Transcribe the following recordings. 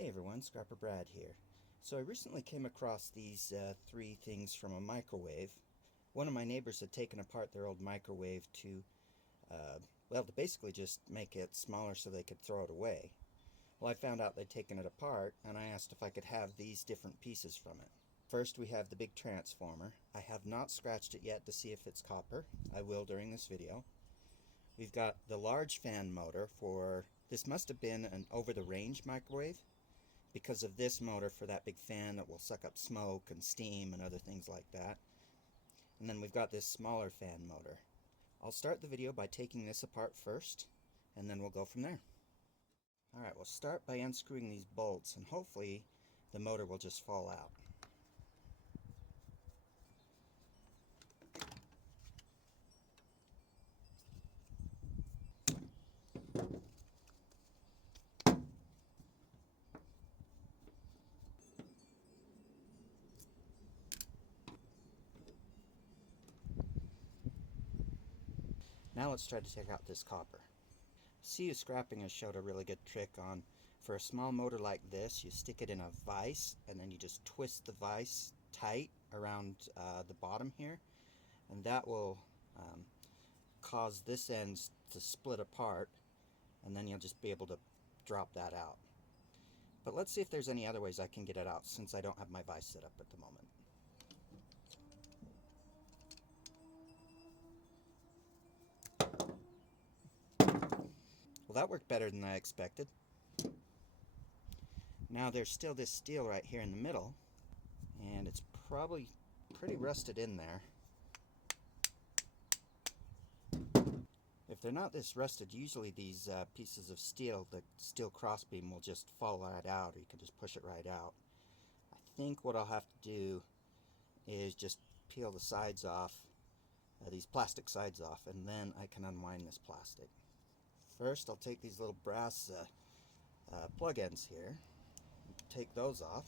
Hey everyone, Scrapper Brad here. So I recently came across these three things from a microwave. One of my neighbors had taken apart their old microwave to, to basically just make it smaller so they could throw it away. Well, I found out they'd taken it apart, and I asked if I could have these different pieces from it. First, we have the big transformer. I have not scratched it yet to see if it's copper. I will during this video. We've got the large fan motor for, this must have been an over-the-range microwave, because of this motor for that big fan that will suck up smoke and steam and other things like that. And then we've got this smaller fan motor. I'll start the video by taking this apart first, and then we'll go from there. Alright, we'll start by unscrewing these bolts, and hopefully the motor will just fall out. Now let's try to take out this copper. CU Scrapping has showed a really good trick on, for a small motor like this, you stick it in a vise and then you just twist the vise tight around the bottom here, and that will cause this end to split apart, and then you'll just be able to drop that out. But let's see if there's any other ways I can get it out, since I don't have my vise set up at the moment. Well, that worked better than I expected. Now there's still this steel right here in the middle, and it's probably pretty rusted in there. If they're not this rusted, usually these pieces of steel, the steel crossbeam will just fall right out, or you can just push it right out. I think what I'll have to do is just peel the sides off, these plastic sides off, and then I can unwind this plastic. First, I'll take these little brass plug ends here, take those off.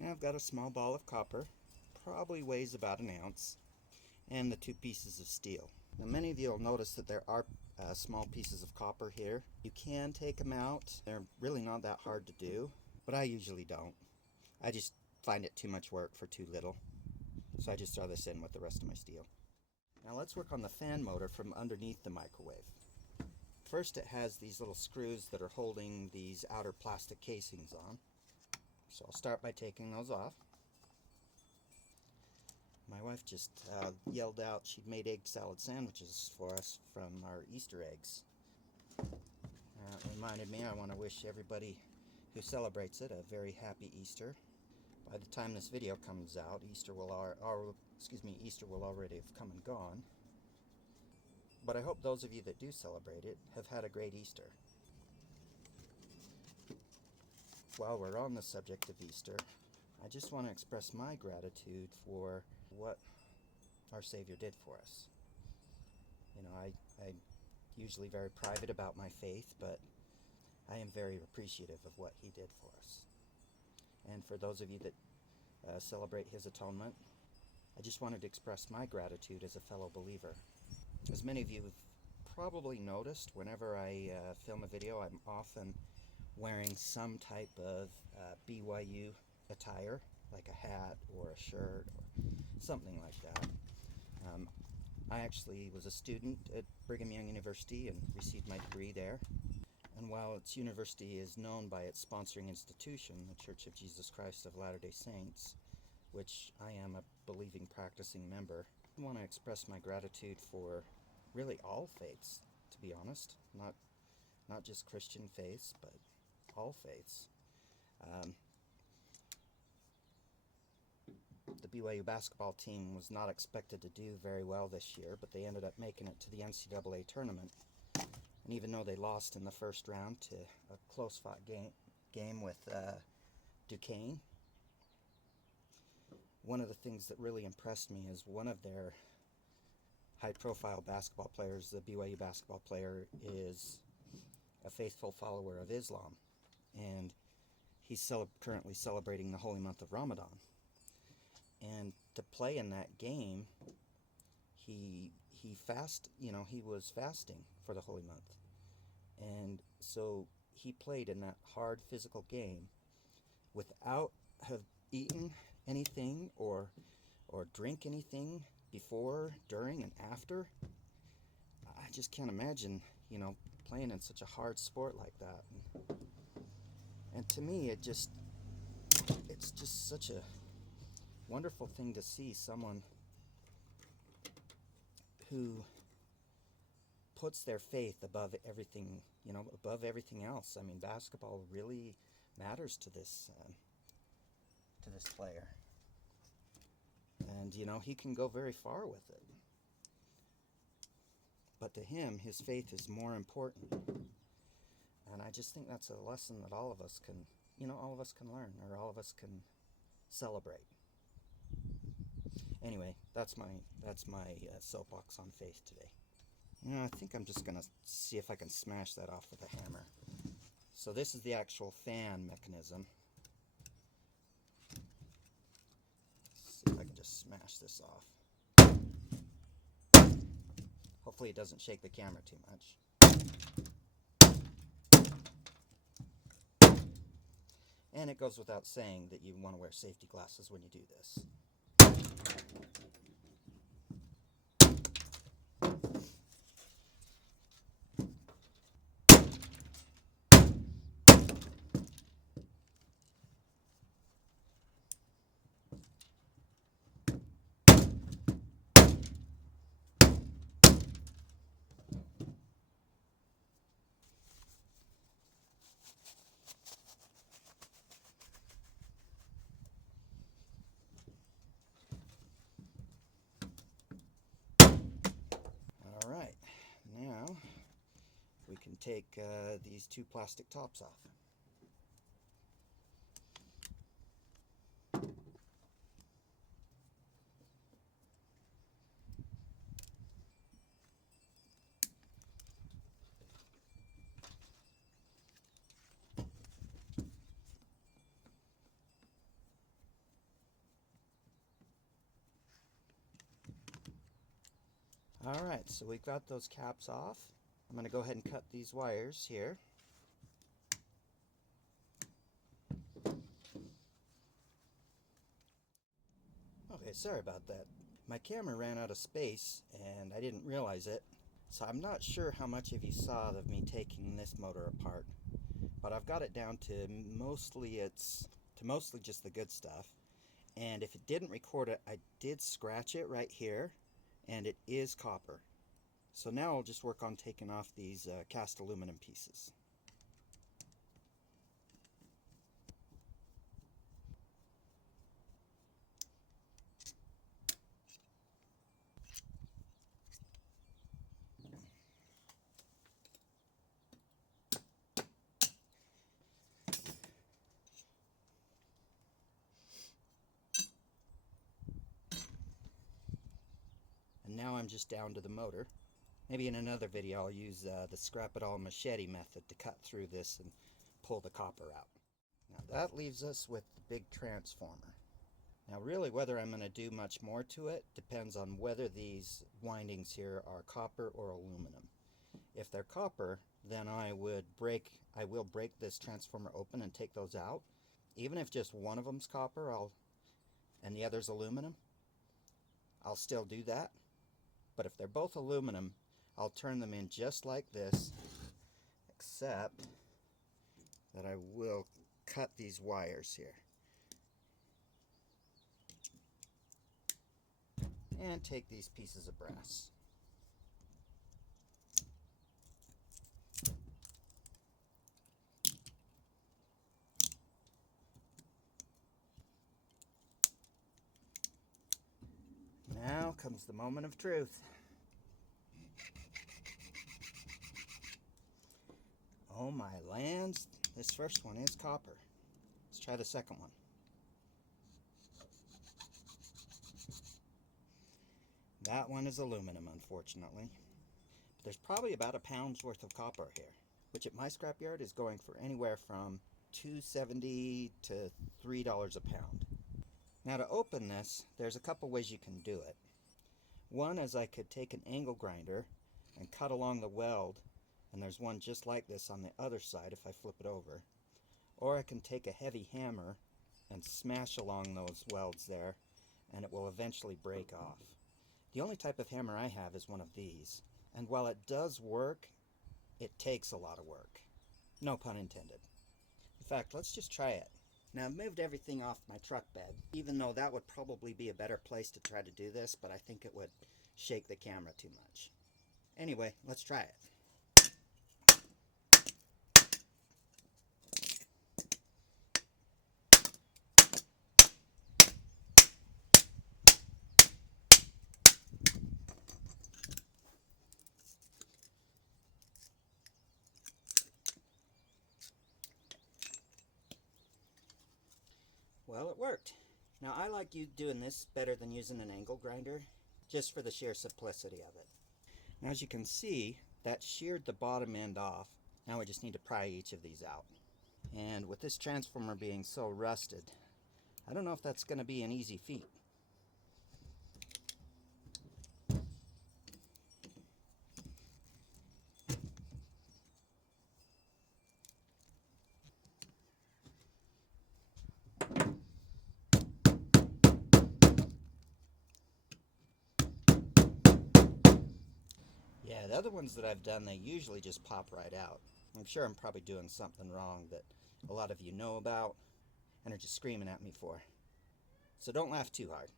Now I've got a small ball of copper, probably weighs about an ounce, and the two pieces of steel. Now many of you will notice that there are small pieces of copper here. You can take them out. They're really not that hard to do, but I usually don't. I just find it too much work for too little. So I just throw this in with the rest of my steel. Now let's work on the fan motor from underneath the microwave. First, it has these little screws that are holding these outer plastic casings on. So I'll start by taking those off. My wife just yelled out she'd made egg salad sandwiches for us from our Easter eggs. It reminded me I want to wish everybody who celebrates it a very happy Easter. By the time this video comes out, Easter will already have come and gone. But I hope those of you that do celebrate it have had a great Easter. While we're on the subject of Easter, I just want to express my gratitude for what our Savior did for us. You know, I'm usually very private about my faith, but I am very appreciative of what He did for us. And for those of you that celebrate His atonement, I just wanted to express my gratitude as a fellow believer. As many of you have probably noticed, whenever I film a video, I'm often wearing some type of BYU attire, like a hat or a shirt or something like that. I actually was a student at Brigham Young University and received my degree there. And while its university is known by its sponsoring institution, the Church of Jesus Christ of Latter-day Saints, which I am a believing, practicing member, I want to express my gratitude for really all faiths, to be honest. Not just Christian faiths, but all faiths. The BYU basketball team was not expected to do very well this year, but they ended up making it to the NCAA tournament. And even though they lost in the first round to a close-fought game with Duquesne, one of the things that really impressed me is one of their high-profile basketball players, the BYU basketball player, is a faithful follower of Islam, and he's currently celebrating the holy month of Ramadan. And to play in that game, he was fasting for the holy month, and so he played in that hard physical game without have eaten anything or drink anything before, during, and after. I just can't imagine, playing in such a hard sport like that. And to me, it's just such a wonderful thing to see someone who puts their faith above everything, above everything else. I mean, basketball really matters to this player. And, he can go very far with it. But to him, his faith is more important. And I just think that's a lesson that all of us can learn, or all of us can celebrate. Anyway, that's my soapbox on faith today. I think I'm just going to see if I can smash that off with a hammer. So this is the actual fan mechanism. Let's see if I can just smash this off. Hopefully it doesn't shake the camera too much. And it goes without saying that you want to wear safety glasses when you do this. Alright, now we can take these two plastic tops off. Alright, so we got those caps off. I'm going to go ahead and cut these wires here. Okay, sorry about that. My camera ran out of space and I didn't realize it, so I'm not sure how much of you saw of me taking this motor apart, but I've got it down to mostly just the good stuff. And if it didn't record it, I did scratch it right here, and it is copper. So now I'll just work on taking off these cast aluminum pieces. And now I'm just down to the motor. Maybe in another video I'll use the scrap-it-all machete method to cut through this and pull the copper out. Now that leaves us with the big transformer. Now really whether I'm going to do much more to it depends on whether these windings here are copper or aluminum. If they're copper, then I will break this transformer open and take those out. Even if just one of them's copper and the other's aluminum, I'll still do that. But if they're both aluminum, I'll turn them in just like this, except that I will cut these wires here. And take these pieces of brass. comes the moment of truth. Oh my lands, this first one is copper. Let's try the second one. That one is aluminum, unfortunately. But there's probably about a pound's worth of copper here, which at my scrapyard is going for anywhere from $2.70 to $3 a pound. Now to open this, there's a couple ways you can do it. One is I could take an angle grinder and cut along the weld, and there's one just like this on the other side if I flip it over. Or I can take a heavy hammer and smash along those welds there, and it will eventually break off. The only type of hammer I have is one of these, and while it does work, it takes a lot of work. No pun intended. In fact, let's just try it. Now I've moved everything off my truck bed, even though that would probably be a better place to try to do this, but I think it would shake the camera too much. Anyway, let's try it. Well, it worked. Now I like you doing this better than using an angle grinder, just for the sheer simplicity of it. Now as you can see, that sheared the bottom end off. Now we just need to pry each of these out. And with this transformer being so rusted, I don't know if that's going to be an easy feat. Yeah, the other ones that I've done, they usually just pop right out. I'm sure I'm probably doing something wrong that a lot of you know about and are just screaming at me for. So don't laugh too hard.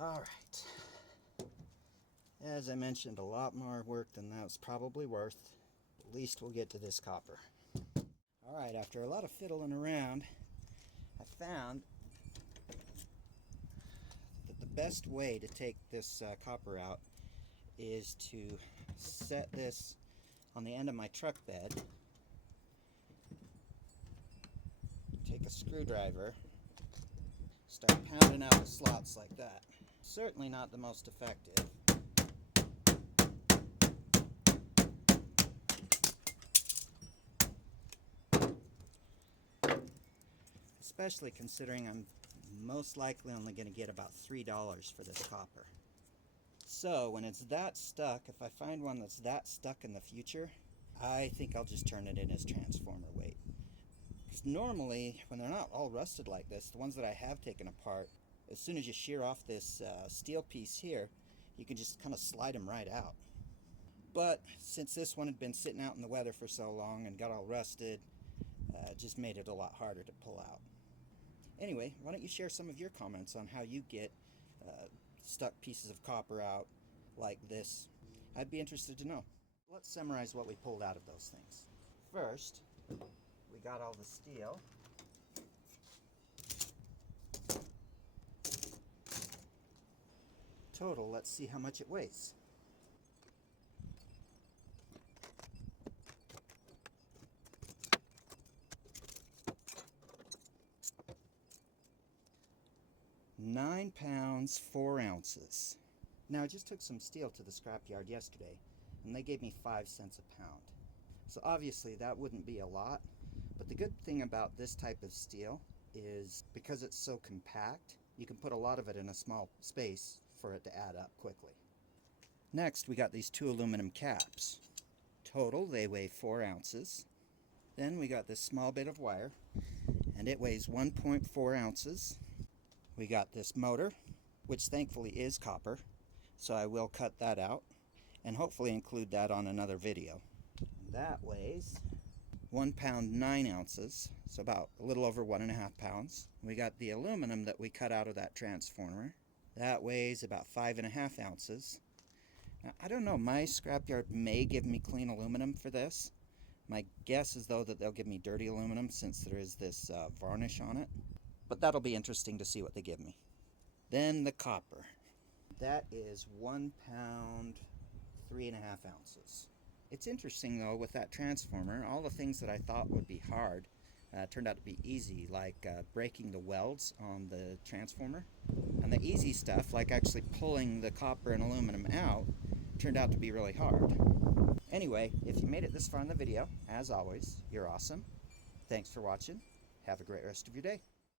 All right. As I mentioned, a lot more work than that was probably worth. At least we'll get to this copper. All right, after a lot of fiddling around, I found that the best way to take this copper out is to set this on the end of my truck bed, take a screwdriver, start pounding out the slots like that. Certainly not the most effective. Especially considering I'm most likely only going to get about $3 for this copper. So when it's that stuck, if I find one that's that stuck in the future, I think I'll just turn it in as transformer weight. Because normally, when they're not all rusted like this, the ones that I have taken apart, as soon as you shear off this steel piece here, you can just kind of slide them right out. But since this one had been sitting out in the weather for so long and got all rusted, it just made it a lot harder to pull out. Anyway, why don't you share some of your comments on how you get stuck pieces of copper out like this? I'd be interested to know. Let's summarize what we pulled out of those things. First, we got all the steel. Total, let's see how much it weighs. £9, 4 ounces. Now I just took some steel to the scrapyard yesterday, and they gave me 5 cents a pound. So obviously that wouldn't be a lot, but the good thing about this type of steel is because it's so compact, you can put a lot of it in a small space for it to add up quickly. Next, we got these 2 aluminum caps. Total, they weigh 4 ounces. Then we got this small bit of wire, and it weighs 1.4 ounces. We got this motor, which thankfully is copper, so I will cut that out and hopefully include that on another video. That weighs 1 pound 9 ounces, so about a little over 1.5 pounds. We got the aluminum that we cut out of that transformer. That weighs about 5.5 ounces. Now, I don't know, my scrapyard may give me clean aluminum for this. My guess is though that they'll give me dirty aluminum since there is this varnish on it. But that'll be interesting to see what they give me. Then the copper. That is 1 pound 3.5 ounces. It's interesting though, with that transformer, all the things that I thought would be hard turned out to be easy, like breaking the welds on the transformer. And the easy stuff, like actually pulling the copper and aluminum out, turned out to be really hard. Anyway, if you made it this far in the video, as always, you're awesome. Thanks for watching. Have a great rest of your day.